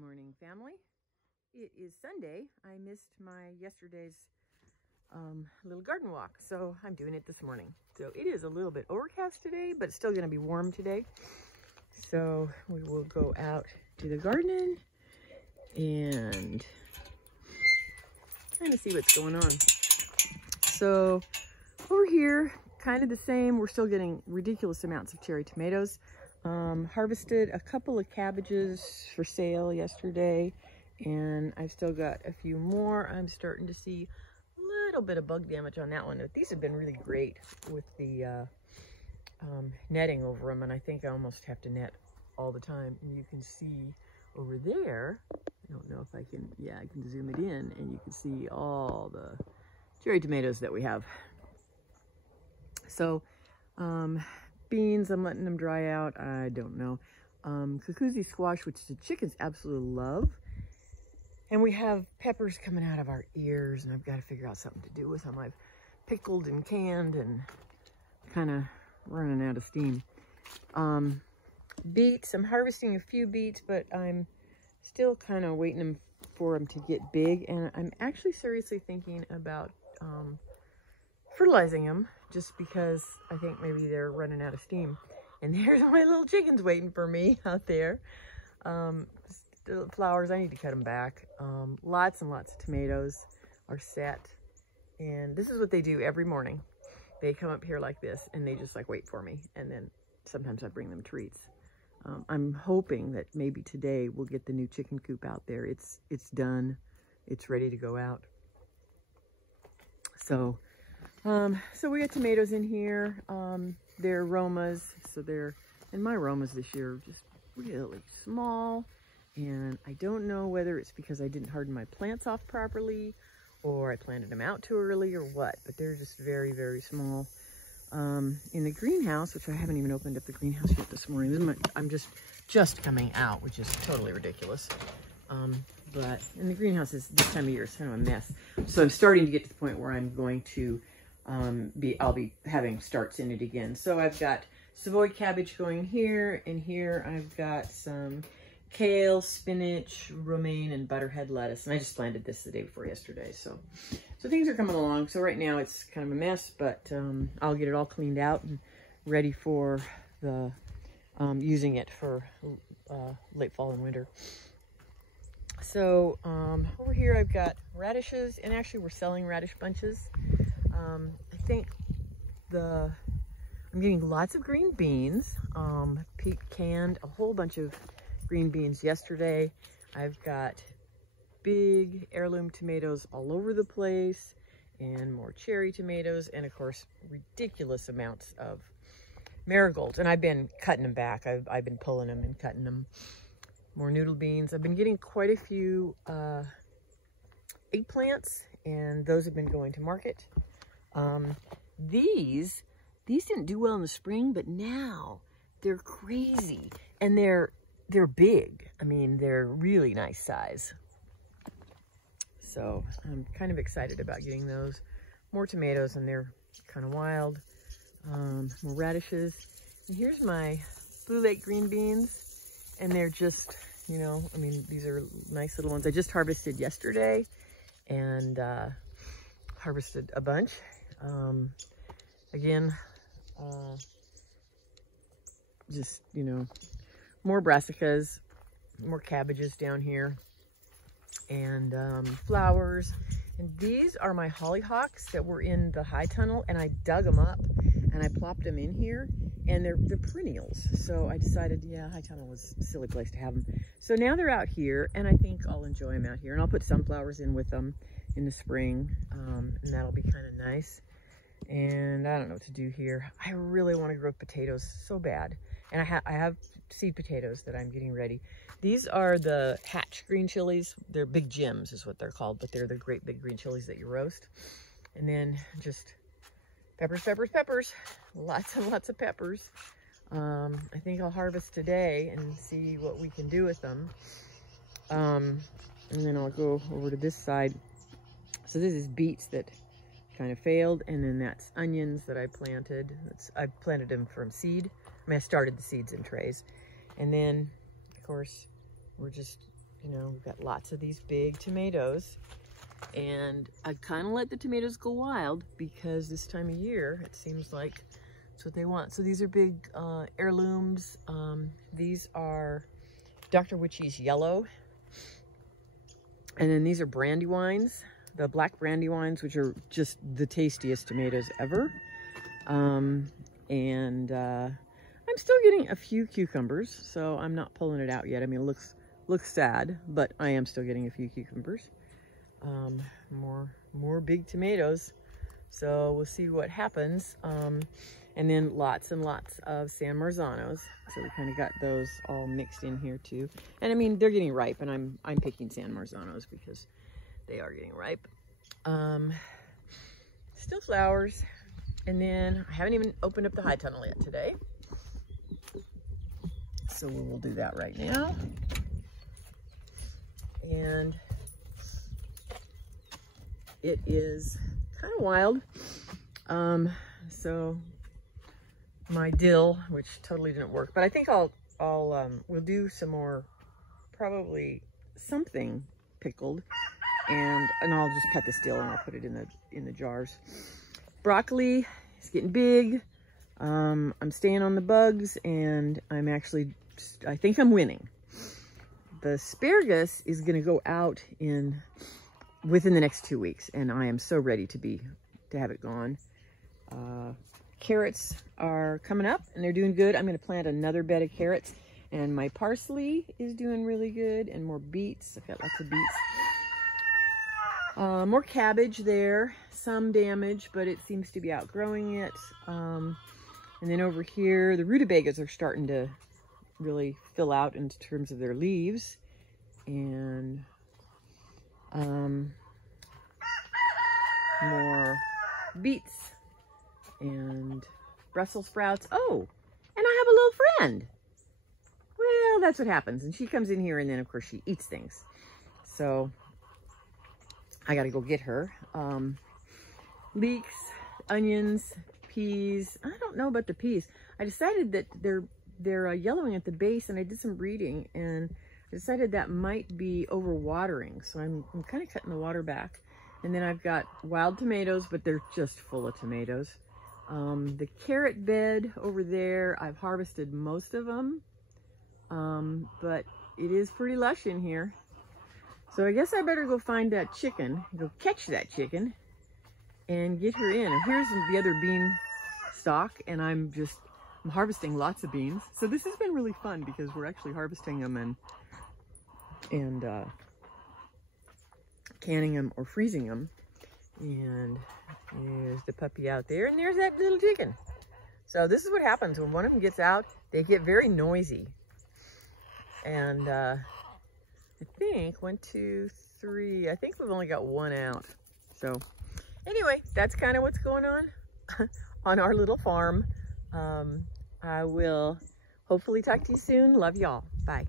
morning, family. It is Sunday. I missed my yesterday's little garden walk, so I'm doing it this morning. So it is a little bit overcast today, but it's still going to be warm today. So we will go out to the garden and kind of see what's going on. So over here, kind of the same. We're still getting ridiculous amounts of cherry tomatoes. Harvested a couple of cabbages for sale yesterday, and I've still got a few more. I'm starting to see a little bit of bug damage on that one. But these have been really great with the netting over them, and I think I almost have to net all the time. And you can see over there, I don't know if I can, yeah, I can zoom it in, and you can see all the cherry tomatoes that we have. So, beans, I'm letting them dry out. I don't know. Cuckoozy squash, which the chickens absolutely love. And we have peppers coming out of our ears, and I've got to figure out something to do with them. I've pickled and canned and kind of running out of steam. Beets, I'm harvesting a few beets, but I'm still kind of waiting for them to get big. And I'm actually seriously thinking about fertilizing them, just because I think maybe they're running out of steam. And there's my little chickens waiting for me out there. The flowers, I need to cut them back. Lots and lots of tomatoes are set. And this is what they do every morning. They come up here like this, and they just like wait for me. And then sometimes I bring them treats. I'm hoping that maybe today we'll get the new chicken coop out there. It's done. It's ready to go out. So we got tomatoes in here. They're Romas, and my Romas this year are just really small. And I don't know whether it's because I didn't harden my plants off properly, or I planted them out too early, or what, but they're just very, very small. In the greenhouse, which I haven't even opened up the greenhouse yet this morning. I'm just coming out, which is totally ridiculous. But in the greenhouse is this time of year, it's kind of a mess. So I'm starting to get to the point where I'm going to I'll be having starts in it again. So I've got Savoy cabbage going here, and here I've got some kale, spinach, romaine, and butterhead lettuce. And I just planted this the day before yesterday. So things are coming along. So right now it's kind of a mess, but I'll get it all cleaned out and ready for the using it for late fall and winter. So over here I've got radishes, and actually we're selling radish bunches. I think I'm getting lots of green beans. Pete canned a whole bunch of green beans yesterday. I've got big heirloom tomatoes all over the place, and more cherry tomatoes, and of course ridiculous amounts of marigolds. And I've been cutting them back. I've been pulling them and cutting them. More noodle beans. I've been getting quite a few eggplants, and those have been going to market. These didn't do well in the spring, but now they're crazy, and they're big. I mean, they're really nice size. So I'm kind of excited about getting those. More tomatoes, and they're kind of wild. More radishes. And here's my Blue Lake green beans, and they're just, you know, I mean, these are nice little ones. I just harvested yesterday, and harvested a bunch. Again, just, you know, more brassicas, more cabbages down here, and flowers. And these are my hollyhocks that were in the high tunnel, and I dug them up and I plopped them in here, and they're perennials. So I decided, yeah, high tunnel was a silly place to have them. So now they're out here, and I think I'll enjoy them out here, and I'll put sunflowers in with them in the spring, and that'll be kind of nice. And I don't know what to do here. I really want to grow potatoes so bad, and I have seed potatoes that I'm getting ready. These are the Hatch green chilies. They're Big Jims is what they're called, but they're the great big green chilies that you roast. And then just peppers, peppers, peppers. Lots and lots of peppers. I think I'll harvest today and see what we can do with them. And then I'll go over to this side. So this is beets that kind of failed, and then that's onions that I planted. I planted them from seed. I mean, I started the seeds in trays. And then, of course, we're just You know, we've got lots of these big tomatoes, and I kind of let the tomatoes go wild because this time of year, it seems like that's what they want. So these are big heirlooms. These are Dr. Witchy's yellow. And then these are brandywines, the black brandywines, which are just the tastiest tomatoes ever. I'm still getting a few cucumbers, so I'm not pulling it out yet. I mean, it looks sad, but I am still getting a few cucumbers. More big tomatoes. So we'll see what happens. And then lots and lots of San Marzanos. So we kind of got those all mixed in here too. And I mean, they're getting ripe, and I'm picking San Marzanos because they are getting ripe. Still flowers. And then I haven't even opened up the high tunnel yet today. So we'll do that right now. And it is kind of wild. So my dill, which totally didn't work, but I think we'll do some more, probably something pickled, and I'll just cut this dill and I'll put it in the jars. Broccoli is getting big. I'm staying on the bugs, and I think I'm winning. The asparagus is going to go out within the next 2 weeks, and I am so ready to have it gone. Carrots are coming up, and they're doing good. I'm going to plant another bed of carrots, and my parsley is doing really good, and more beets. I've got lots of beets. More cabbage there, some damage, but it seems to be outgrowing it. And then over here, the rutabagas are starting to really fill out in terms of their leaves. And more beets and Brussels sprouts. Oh, and I have a little friend. Well, that's what happens. And she comes in here, and then of course she eats things. So I gotta go get her. Leeks, onions, peas. I don't know about the peas. I decided that they're yellowing at the base, and I did some reading, and I decided that might be overwatering. So I'm kind of cutting the water back. And then I've got wild tomatoes, but they're just full of tomatoes. The carrot bed over there, I've harvested most of them, but it is pretty lush in here. So I guess I better go find that chicken, go catch that chicken, and get her in. And here's the other bean stalk, and I'm harvesting lots of beans. So this has been really fun because we're actually harvesting them and canning them or freezing them. And there's the puppy out there, and there's that little chicken. So this is what happens when one of them gets out. They get very noisy. And I think 1, 2, 3, I think we've only got one out. So anyway, that's kind of what's going on on our little farm. I will hopefully talk to you soon. Love y'all. Bye.